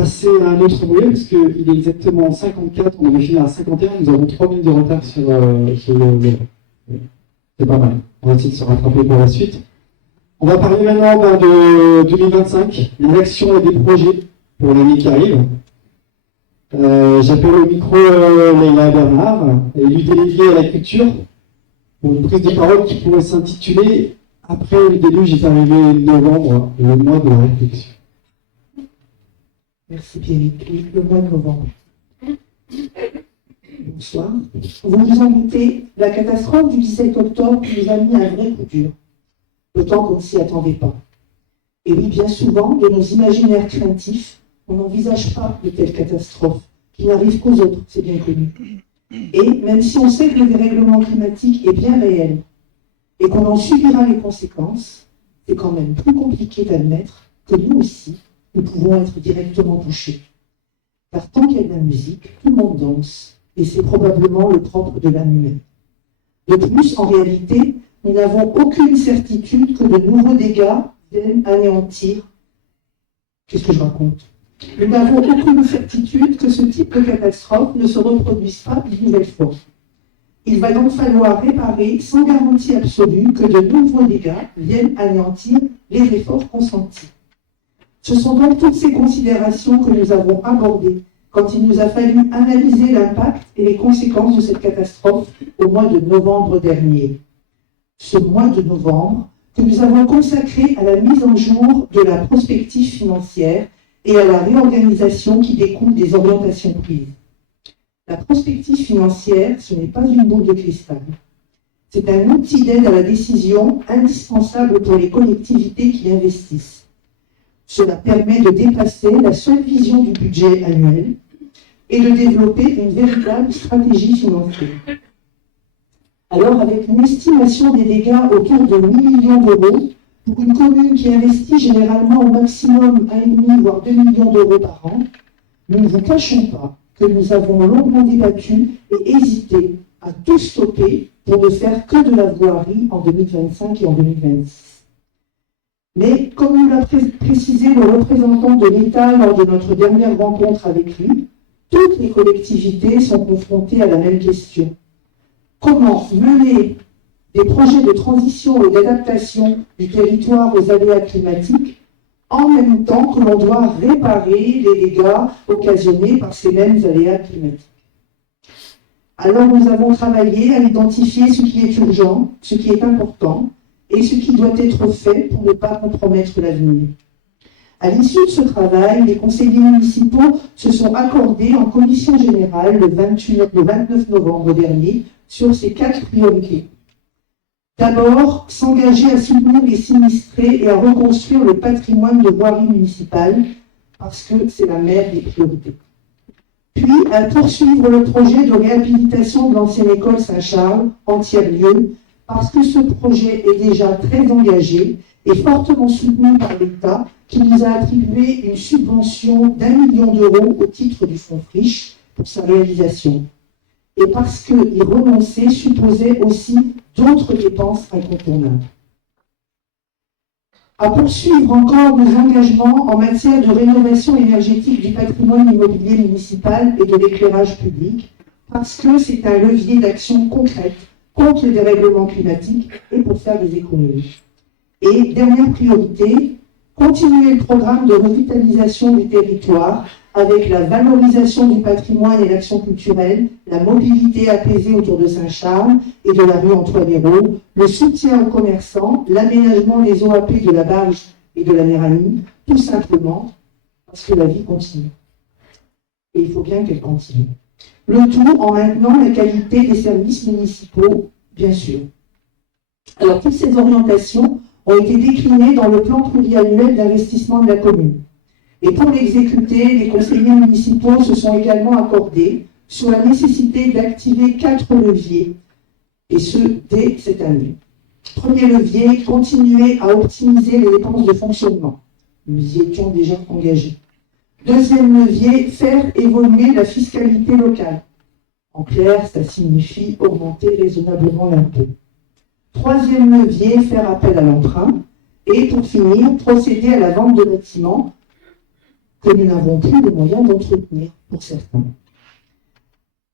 passer à un autre volet, parce qu'il est exactement 54, on avait fini à 51, nous avons 3 minutes de retard sur le... C'est pas mal, on va essayer de se rattraper pour la suite. On va parler maintenant de 2025, des actions et des projets pour l'année qui arrive. J'appelle au micro Leïla Bernard, élue déléguée à la culture, pour une prise de parole qui pourrait s'intituler « Après le déluge est arrivé novembre, le mois de la réflexion ». Merci Pierrick. Le mois de novembre. Bonsoir. Vous vous en doutez, la catastrophe du 17 octobre nous a mis un vrai coup dur, d'autant qu'on ne s'y attendait pas. Et oui, bien souvent, de nos imaginaires craintifs, on n'envisage pas de telles catastrophes, qui n'arrivent qu'aux autres, c'est bien connu. Et même si on sait que le dérèglement climatique est bien réel, et qu'on en subira les conséquences, c'est quand même plus compliqué d'admettre que nous aussi, nous pouvons être directement touchés. Car tant qu'il y a de la musique, tout le monde danse, et c'est probablement le propre de l'âme humaine. De plus, en réalité, nous n'avons aucune certitude que de nouveaux dégâts viennent anéantir. Qu'est-ce que je raconte? Nous n'avons aucune certitude que ce type de catastrophe ne se reproduise pas une nouvelle fois. Il va donc falloir réparer sans garantie absolue que de nouveaux dégâts viennent anéantir les efforts consentis. Ce sont donc toutes ces considérations que nous avons abordées quand il nous a fallu analyser l'impact et les conséquences de cette catastrophe au mois de novembre dernier. Ce mois de novembre que nous avons consacré à la mise en jour de la prospective financière et à la réorganisation qui découle des orientations prises. La prospective financière, ce n'est pas une boule de cristal. C'est un outil d'aide à la décision indispensable pour les collectivités qui investissent. Cela permet de dépasser la seule vision du budget annuel et de développer une véritable stratégie financière. Alors, avec une estimation des dégâts autour de 8 millions d'euros, pour une commune qui investit généralement au maximum 1,5 voire 2 millions d'euros par an, nous ne vous cachons pas que nous avons longuement débattu et hésité à tout stopper pour ne faire que de la voirie en 2025 et en 2026. Mais, comme nous l'a précisé le représentant de l'État lors de notre dernière rencontre avec lui, toutes les collectivités sont confrontées à la même question. Comment mener des projets de transition et d'adaptation du territoire aux aléas climatiques en même temps que l'on doit réparer les dégâts occasionnés par ces mêmes aléas climatiques? Alors nous avons travaillé à identifier ce qui est urgent, ce qui est important, et ce qui doit être fait pour ne pas compromettre l'avenir. À l'issue de ce travail, les conseillers municipaux se sont accordés en commission générale le 29 novembre dernier sur ces 4 priorités. D'abord, s'engager à soutenir les sinistrés et à reconstruire le patrimoine de voirie municipale, parce que c'est la mère des priorités. Puis, à poursuivre le projet de réhabilitation de l'ancienne école Saint-Charles, en tiers-lieu, parce que ce projet est déjà très engagé et fortement soutenu par l'État, qui nous a attribué une subvention d'1 million d'euros au titre du fonds Friche pour sa réalisation. Et parce que y renoncer supposait aussi d'autres dépenses incontournables. À poursuivre encore nos engagements en matière de rénovation énergétique du patrimoine immobilier municipal et de l'éclairage public, parce que c'est un levier d'action concrète contre le dérèglement climatique et pour faire des économies. Et dernière priorité, continuer le programme de revitalisation du territoire avec la valorisation du patrimoine et l'action culturelle, la mobilité apaisée autour de Saint-Charles et de la rue Antoine Hérault, le soutien aux commerçants, l'aménagement des OAP de la Barge et de la Méranie, tout simplement parce que la vie continue. Et il faut bien qu'elle continue. Le tout en maintenant la qualité des services municipaux, bien sûr. Alors, toutes ces orientations ont été déclinées dans le plan pluriannuel d'investissement de la commune. Et pour l'exécuter, les conseillers municipaux se sont également accordés sur la nécessité d'activer 4 leviers, et ce, dès cette année. Premier levier, continuer à optimiser les dépenses de fonctionnement. Nous y étions déjà engagés. Deuxième levier, faire évoluer la fiscalité locale. En clair, ça signifie augmenter raisonnablement l'impôt. Troisième levier, faire appel à l'emprunt. Et pour finir, procéder à la vente de bâtiments que nous n'avons plus les moyens d'entretenir pour certains.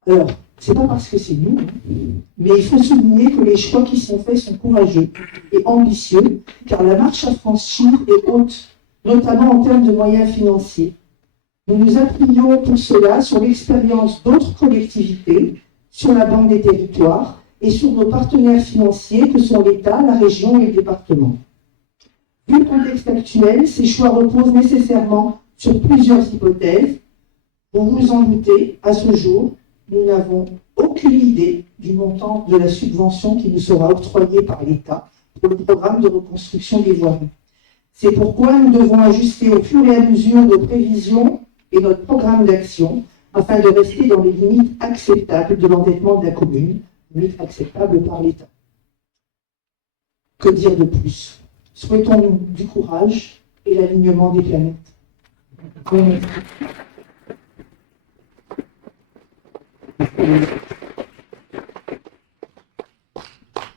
Alors, c'est pas parce que c'est nous, mais il faut souligner que les choix qui sont faits sont courageux et ambitieux, car la marche à franchir est haute, notamment en termes de moyens financiers. Nous nous appuyons pour cela sur l'expérience d'autres collectivités, sur la Banque des territoires et sur nos partenaires financiers que sont l'État, la région et le département. Vu le contexte actuel, ces choix reposent nécessairement sur plusieurs hypothèses. Vous vous en doutez, à ce jour, nous n'avons aucune idée du montant de la subvention qui nous sera octroyée par l'État pour le programme de reconstruction des voiries. C'est pourquoi nous devons ajuster au fur et à mesure nos prévisions et notre programme d'action afin de rester dans les limites acceptables de l'endettement de la commune, limites acceptables par l'État. Que dire de plus? Souhaitons-nous du courage et l'alignement des planètes. Merci.